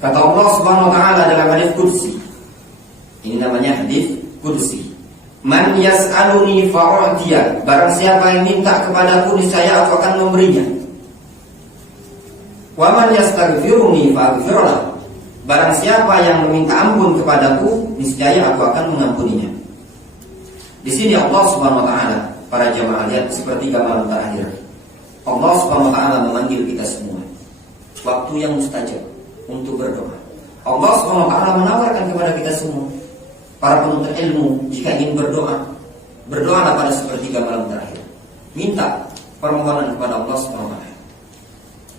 Kata Allah Subhanahu wa taala dalam hadis qudsi. Ini namanya hadis qudsi. Man yas'aluni fa'u'tiya. Barang siapa yang minta kepadaku niscaya aku akan memberinya. Wa man yastaghfiruni fa'aghfirlah. Barang siapa yang meminta ampun kepadaku niscaya aku akan mengampuninya. Di sini Allah Subhanahu wa taala, para jamaah lihat sepertiga malam terakhir. Allah Subhanahu wa taala memanggil kita semua. Waktu yang mustajab untuk berdoa. Allah Subhanahu wa taala menawarkan kepada kita semua, para penuntut ilmu, jika ingin berdoa, berdoalah pada sepertiga malam terakhir. Minta permohonan kepada Allah Subhanahu wa taala.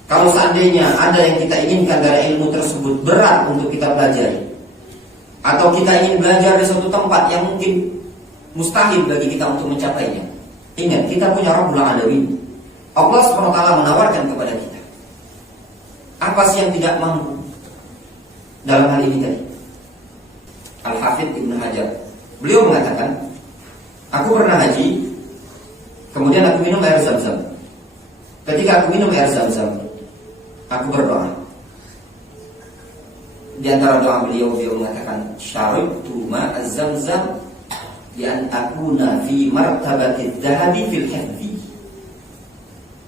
Kalau seandainya ada yang kita inginkan dari ilmu tersebut berat untuk kita pelajari, atau kita ingin belajar di suatu tempat yang mungkin mustahil bagi kita untuk mencapainya, ingat kita punya Rabbul Alamin. Allah Subhanahu wa taala menawarkan kepada kita. Apa sih yang tidak mampu dalam hal ini tadi? Al-Hafidz Ibnu Hajar, beliau mengatakan, aku pernah haji, kemudian aku minum air Zam-Zam. Ketika aku minum air Zam-Zam, aku berdoa. Di antara doa beliau mengatakan, syaribtu ma'a Zam-Zam bi an akuna fi martabatid dhahabi fil hifdzi.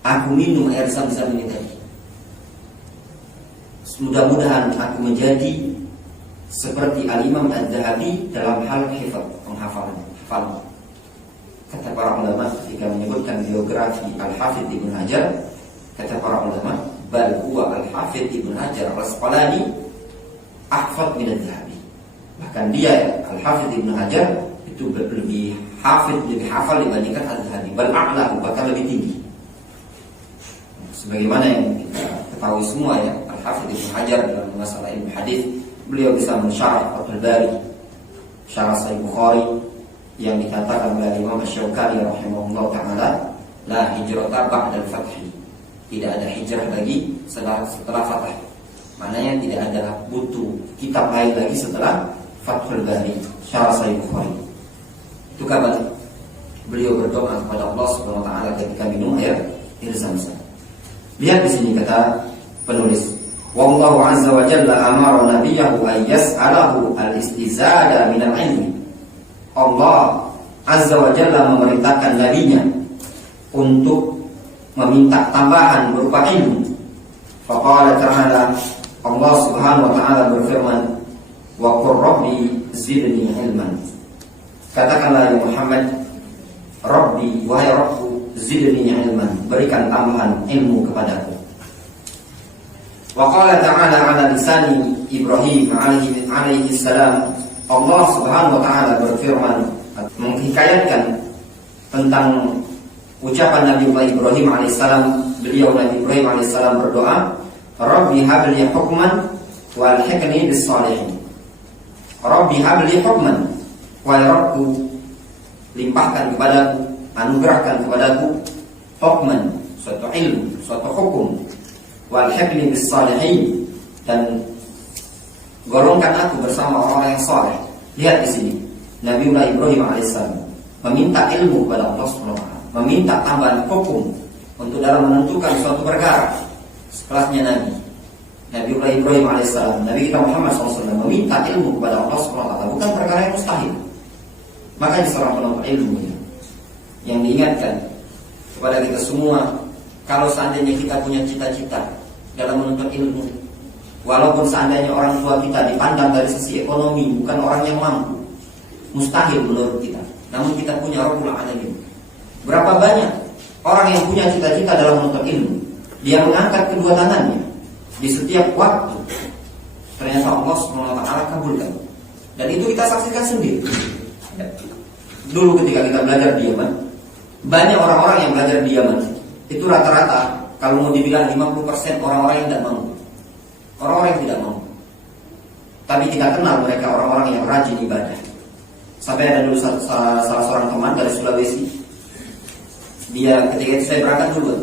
Aku minum air Zam-Zam ini tadi, mudah-mudahan aku menjadi seperti Al-Imam Ad-Dhahabi dalam hal hifdz, penghafalan. Kata para ulama ketika menyebutkan biografi Al-Hafidz Ibnu Hajar, kata para ulama, bal huwa Al-Hafidz Ibnu Hajar Al-Asqalani ahfadz min Ad-Dhahabi. Bahkan dia Al-Hafidz Ibnu Hajar itu lebih hafal dibandingkan Ad-Dhahabi, bal a'lahu, bahkan lebih tinggi. Sebagaimana yang kita ketahui semua ya, Al-Hafidz Ibnu Hajar dalam masalah ilmu hadis, beliau bisa mensyarah Fathul Bari, syarah Sahih Bukhari, yang dikatakan oleh Imam Asy-Syaukani rahimahullah taala, la hijrata ba'dal fathi. Tidak ada hijrah lagi setelah fathah. Maknanya tidak ada butuh kitab lain lagi setelah Fathul Bari, syarah Sahih Bukhari. Itu kabar beliau berdoa kepada Allah Subhanahu wa taala ketika minum air Zam-Zam. Lihat di sini kata penulis, wallahu azza wa jalla amara nabiyahu ay yas'alahu al-istizada min al-ilmi. Allah azza wa jalla memerintahkan nabinya untuk meminta tambahan berupa ilmu. Faqala ta'ala, Allah Subhanahu wa taala berfirman, wa qur rabbi zidni ilman. Katakanlah ya Muhammad, Rabbi, wahai Rabbku, zidni ilman, berikan tambahan ilmu kepadaku. Wa qala ta'ala ala lisani Ibrahim alaihi salam, Allah Subhanahu wa taala berfirman menghikayatkan tentang ucapan Nabi Ibrahim alaihissalam. Beliau Nabi Ibrahim alaihissalam berdoa, Rabbi habli hukman wa alhiqni bis salihin. Rabbi habli hukman, wahai Rabbku, limpahkan kepadaku, anugerahkan kepadaku hukman, suatu ilmu, suatu hukum, wa alhiqni bis salihin, dan golongkan aku bersama orang yang saleh. Lihat di sini, Nabiullah Ibrahim alaihissalam meminta ilmu kepada Allah Subhanahu wa taala, meminta tambahan hukum untuk dalam menentukan suatu perkara. Sekelasnya Nabiullah Ibrahim alaihissalam, Nabi kita Muhammad SAW meminta ilmu kepada Allah Subhanahu wa taala, bukan perkara yang mustahil. Makanya seorang penuntut ilmu yang diingatkan kepada kita semua, kalau seandainya kita punya cita-cita dalam menuntut ilmu, walaupun seandainya orang tua kita dipandang dari sisi ekonomi bukan orang yang mampu, mustahil menurut kita, namun kita punya Rabbul Alamin. Berapa banyak orang yang punya cita-cita dalam menuntut ilmu, dia mengangkat kedua tangannya di setiap waktu, ternyata Allah SWT kabulkan. Dan itu kita saksikan sendiri. Dulu ketika kita belajar di Yaman, banyak orang-orang yang belajar di Yaman itu rata-rata kalau mau dibilang 50% orang-orang yang tidak mampu, orang-orang yang tidak mampu. Tapi kita kenal mereka orang-orang yang rajin ibadah. Sampai ada dulu salah seorang teman dari Sulawesi, dia ketika itu saya berangkat dulu,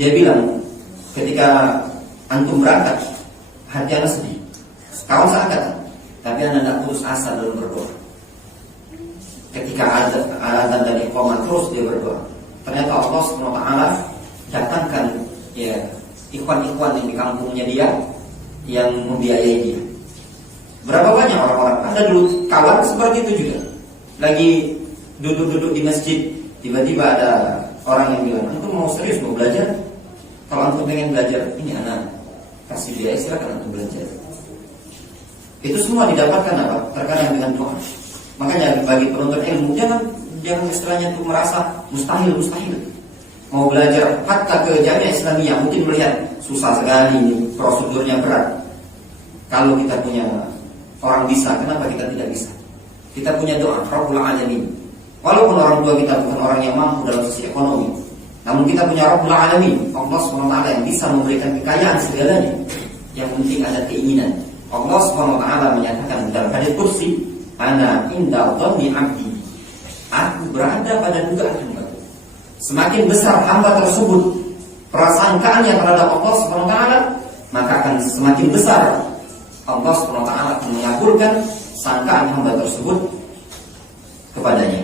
dia bilang, ketika antum berangkat hati anda sedih, kawan seangkatan, tapi anda tidak putus asa dalam berdoa. Ketika azan dan iqamah terus dia berdoa. Ternyata Allah SWT datangkan ya ikhwan-ikhwan yang di kampungnya dia, yang membiayai dia. Berapa banyak orang-orang, ada dulu kawan seperti itu juga, lagi duduk-duduk di masjid, tiba-tiba ada orang yang bilang, antum mau serius mau belajar? Kalau antum pengen belajar, ini anak kasih biaya, silakan antum belajar. Itu semua didapatkan apa? Terkadang dengan doa. Makanya bagi penuntut ilmu jangan istilahnya itu merasa mustahil. Mau belajar hatta ke Jamiah Islamiyah mungkin melihat susah sekali ini, prosedurnya berat. Kalau kita punya orang bisa, kenapa kita tidak bisa? Kita punya doa Rabbul Alamin. Walaupun orang tua kita bukan orang yang mampu dalam sisi ekonomi, namun kita punya Rabbul Alamin, Allah SWT yang bisa memberikan kekayaan segalanya. Yang penting ada keinginan. Allah SWT menyatakan dalam hadits qudsi, ana inda dhanni 'abdi. Aku berada pada dugaan hamba. Semakin besar hamba tersebut prasangkaannya terhadap Allah SWT, maka akan semakin besar Allah SWT akan mengabulkan sangkaan hamba tersebut kepadanya.